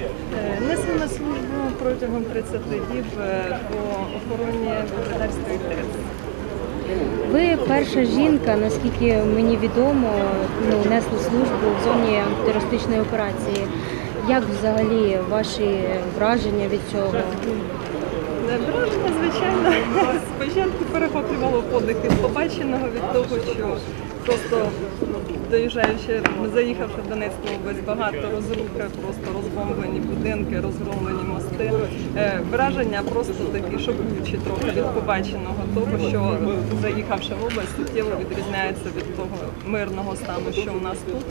Е, Несу на службу протягом 30 діб е, по охороні волонтерської території. Ви перша жінка, наскільки мені відомо, ну, несли службу в зоні антитерористичної операції. Як взагалі ваші враження від цього? Е, Враження, звичайно, спочатку перехоплювало подих від побаченого від того, що просто доїжджаючи, заїхавши в Донецьку область, багато розрухи, просто розбомблені будинки, розгромлені мости. Е, Враження просто такі шокуючі трохи від побаченого, того, що заїхавши в область, суттєво відрізняється від того мирного стану, що у нас тут,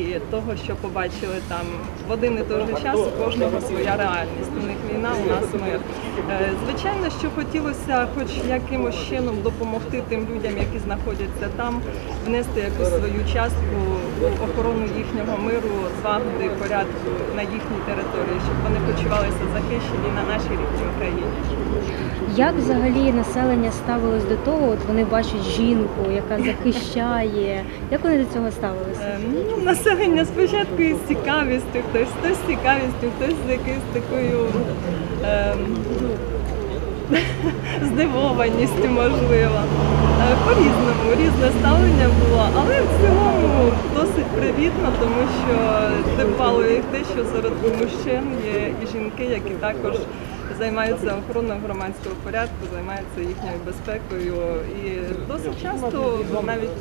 і того, що побачили там в один і той же час у кожного своя реальність. У них війна, у нас мир. Звичайно, що хотілося, хоч якимось чином допомогти тим людям, які знаходяться там, внести якусь свою частку в охорону їхнього миру, злагоди, порядку на їхній території, щоб вони почувалися захищені на нашій рідній Україні. Як взагалі населення ставилось до того? От вони бачать жінку, яка захищає. Як вони до цього ставилися? Е, Ну, населення спочатку із цікавістю, хтось хтось з цікавістю, хтось з якоюсь такою ем, здивованістю, можливо. Е, По-різному, різне ставлення було, але в цілому досить привітно, тому що дивувало їх те, що серед мужчин є і жінки, які також займаються охороною громадського порядку, займаються їхньою безпекою. І досить часто навіть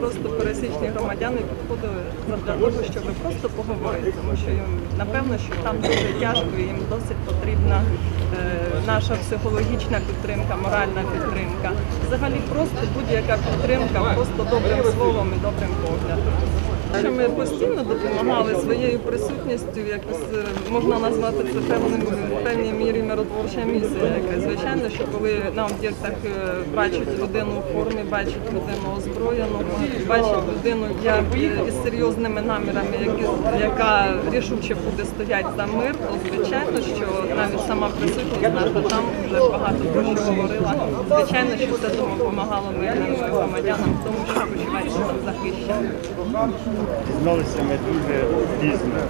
просто пересічні громадяни підходили для того, щоб просто поговорити, тому що їм напевно, що там дуже тяжко, їм досить потрібна е, наша психологічна підтримка, моральна підтримка. Взагалі просто будь-яка підтримка, просто добрим словом і добрим. Що ми постійно допомагали своєю присутністю, якось можна назвати це певним певній мірі миротворча місія. Яка звичайно, що коли на об'єктах е, бачать людину в формі, бачать людину озброєну, бачать людину як е, із серйозними намірами, які яка рішуче буде стояти за мир, то звичайно, що навіть сама присутність наша там вже багато про що говорила. Звичайно, що це допомагало мирним громадянам тому, що почуваються там захищені. Дізналися ми дуже пізно,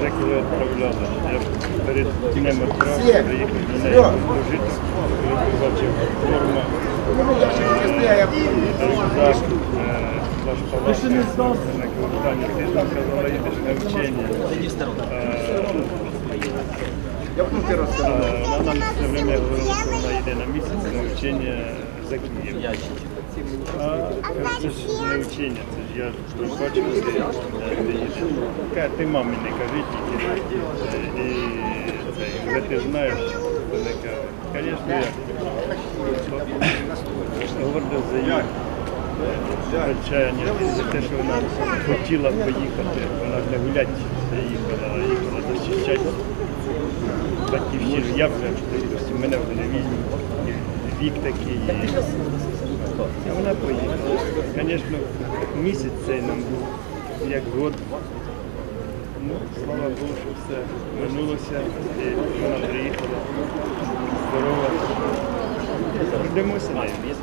вже коли відправляли. Я перед днем відправки приїхав до неї служити, коли побачив форму, рюкзак, е, ваш палатка, на кварталі, ти там казала, їдеш на вчення. Е, е, Вона нам все время говорила, що вона йде на місяць на вчення за Київ. А це ж не вчення, це ж я не бачив, де, де їде. Ти мамі не кажи тільки. Е, І це, вже ти знаєш, вона каже, звісно, як. Гордо за її. Звичайно, за те, що вона хотіла поїхати, вона не гулять заїхала, а їхала захищати батьківщину. Я вже, мене вже не візьмуть, вік такий. А вона поїхала. Звісно, місяць цей нам був як год. Ну, слава Богу, що все минулося. І вона приїхала здорова. Йдемося на місце.